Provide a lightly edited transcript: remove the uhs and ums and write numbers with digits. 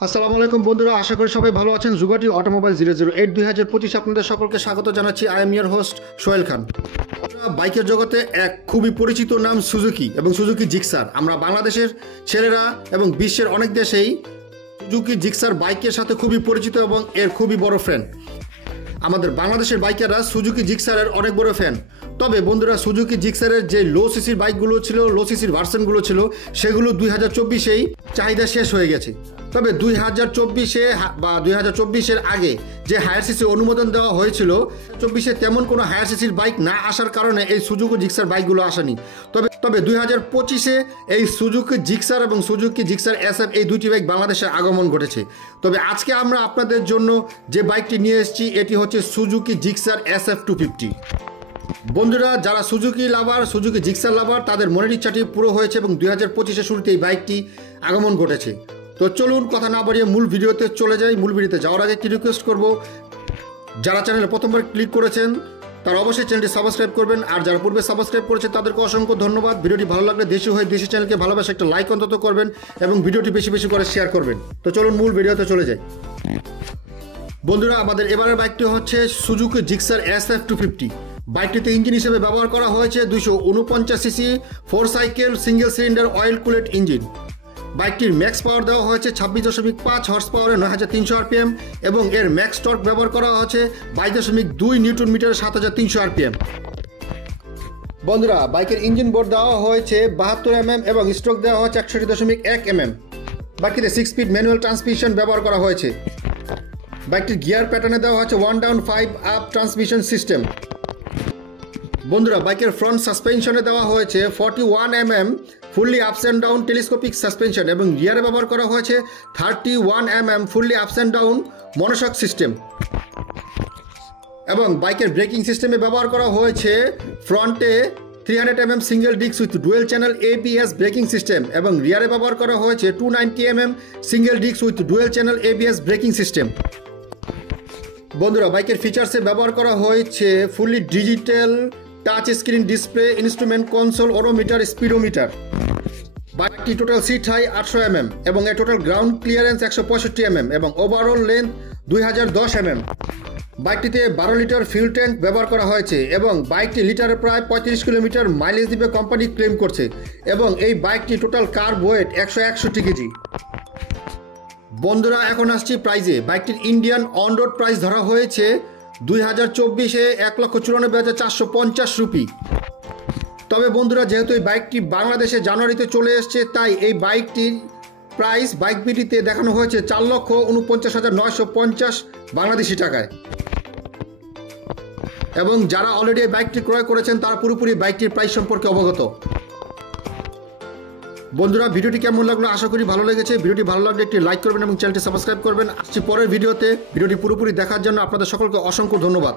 আসসালামু আলাইকুম বন্ধুরা, আশা করি সবাই ভালো আছেন। জুগাটি অটোমোবাইল 008 2025 আপনাদের সকলকে স্বাগত জানাচ্ছি। I am your host Sohel Khan. বাইকের জগতে এক খুবই পরিচিত নাম সুজুকি এবং সুজুকি জিক্সার। আমরা বাংলাদেশের ছেলেরা এবং বিশ্বের অনেক দেশেই সুজুকি জিক্সার বাইকের সাথে খুবই পরিচিত এবং এর খুবই বড় ফ্যান। আমাদের বাংলাদেশের বাইকাররা সুজুকি জিক্সারের অনেক বড় ফ্যান। তবে বন্ধুরা, সুজুকি জিক্সারের যে লো সিসির বাইকগুলো ছিল, লো সিসির ভার্সনগুলো ছিল, সেগুলো 2024-এই চাহিদা শেষ হয়ে গেছে। তবে 2024-এ বা 2024-এর আগে যে হায়ার সিসি অনুমোদন দেওয়া হয়েছিল, 24-এ তেমন কোনো হায়ার সিসির বাইক না আসার কারণে এই সুজুকি জিক্সার বাইকগুলো আসেনি। তবে 2025-এ এই সুজুকি জিক্সার এবং সুজুকি জিক্সার SF এই দুইটি বাইক বাংলাদেশে আগমন ঘটেছে। তবে আজকে আমরা আপনাদের জন্য যে বাইকটি নিয়ে এসেছি এটি হচ্ছে সুজুকি জিক্সার SF 250। বন্ধুরা, যারা সুজুকি লাভার, সুজুকি জিক্সার লাভার, তাদের মনের ইচ্ছাটি পুরো হয়েছে এবং 2025-এর শুরুতে এই বাইকটি আগমন ঘটেছে। তো চলুন কথা না বাড়িয়ে মূল ভিডিওতে চলে যাই। মূল ভিডিওতে যাওয়ার আগে কি রিকোয়েস্ট করব, যারা চ্যানেলে প্রথমবার ক্লিক করেছেন তারা অবশ্যই চ্যানেলটি সাবস্ক্রাইব করবেন, আর যারা পূর্বে সাবস্ক্রাইব করেছে তাদেরকে অসংখ্য ধন্যবাদ। ভিডিওটি ভালো লাগলে দেশি হয়ে দেশি চ্যানেলকে ভালোবাসে একটা লাইক অন্তত করবেন এবং ভিডিওটি বেশি বেশি করে শেয়ার করবেন। তো চলুন মূল ভিডিওতে চলে যাই। বন্ধুরা, আমাদের এবারের বাইকটি হচ্ছে সুজুকি জিক্সার SF 250। বাইকটিতে ইঞ্জিন হিসেবে ব্যবহার করা হয়েছে 249 CC 4 cycle single cylinder oil cooled engine. বাইকটির ম্যাক্স পাওয়ার দেওয়া হয়েছে 26.5 হর্স পাওয়ারে 9300 RPM এবং এর ম্যাক্স টর্ক ব্যবহার করা হয়েছে 22.2 নিউটন মিটারে 7300 RPM। বন্ধুরা, বাইকের ইঞ্জিন বোর্ড দেওয়া হয়েছে 72 mm এবং স্ট্রোক দেওয়া হয়েছে 61.1 mm। বাইকটিতে 6 স্পিড ম্যানুয়াল ট্রান্সমিশন ব্যবহার করা হয়েছে। বাইকটির গিয়ার প্যাটার্নে দেওয়া হয়েছে 1 ডাউন 5 আপ ট্রান্সমিশন সিস্টেম। বন্ধুরা, বাইকের ফ্রন্ট সাসপেনশনে দেওয়া হয়েছে 41 mm fully ups and down telescopic suspension এবং রিয়ারে ব্যবহার করা হয়েছে 31 mm fully ups and down monoshock system. এবং বাইকের ব্রেকিং সিস্টেমে ব্যবহার করা হয়েছে ফ্রন্টে 300 mm single disc with dual channel ABS braking system এবং রিয়ারে ব্যবহার করা হয়েছে 290 mm single disc with dual channel ABS braking system. বন্ধুরা, বাইকের ফিচার্সে ব্যবহার করা হয়েছে fully digital touch screen display, instrument console, odometer, speedometer. বাইকটি টোটাল সিট হাই 800 mm এবং এর টোটাল গ্রাউন্ড ক্লিয়ারেন্স 165 mm এবং overall length 2010 mm। বাইকটিতে 12 litre fuel tank ব্যবহার করা হয়েছে এবং বাইকটি লিটারে প্রায় 35 কিলোমিটার মাইলেজ দিবে কোম্পানি ক্লেম করছে এবং এই বাইকটি টোটাল কার্ব ওয়েট 161 কেজি। বন্ধুরা, এখন আসছি প্রাইজে। বাইকটির ইন্ডিয়ান অন রোড প্রাইস ধরা হয়েছে 2024-এ 1,94,450 রুপি। তবে বন্ধুরা, যেহেতু এই বাইকটি বাংলাদেশে জানুয়ারিতে চলে এসছে, তাই এই বাইকটির প্রাইস বাইক বিডিতে দেখানো হয়েছে 4,49,950 বাংলাদেশি টাকায়। এবং যারা অলরেডি এই বাইকটি ক্রয় করেছেন তারা পুরোপুরি বাইকটির প্রাইস সম্পর্কে অবগত। বন্ধুরা, ভিডিওটি কেমন লাগলো? আশা করি ভালো লেগেছে। ভিডিওটি ভালো লাগলে একটি লাইক করবেন এবং চ্যানেলটি সাবস্ক্রাইব করবেন। আসছি পরের ভিডিওতে। ভিডিওটি পুরোপুরি দেখার জন্য আপনাদের সকলকে অসংখ্য ধন্যবাদ।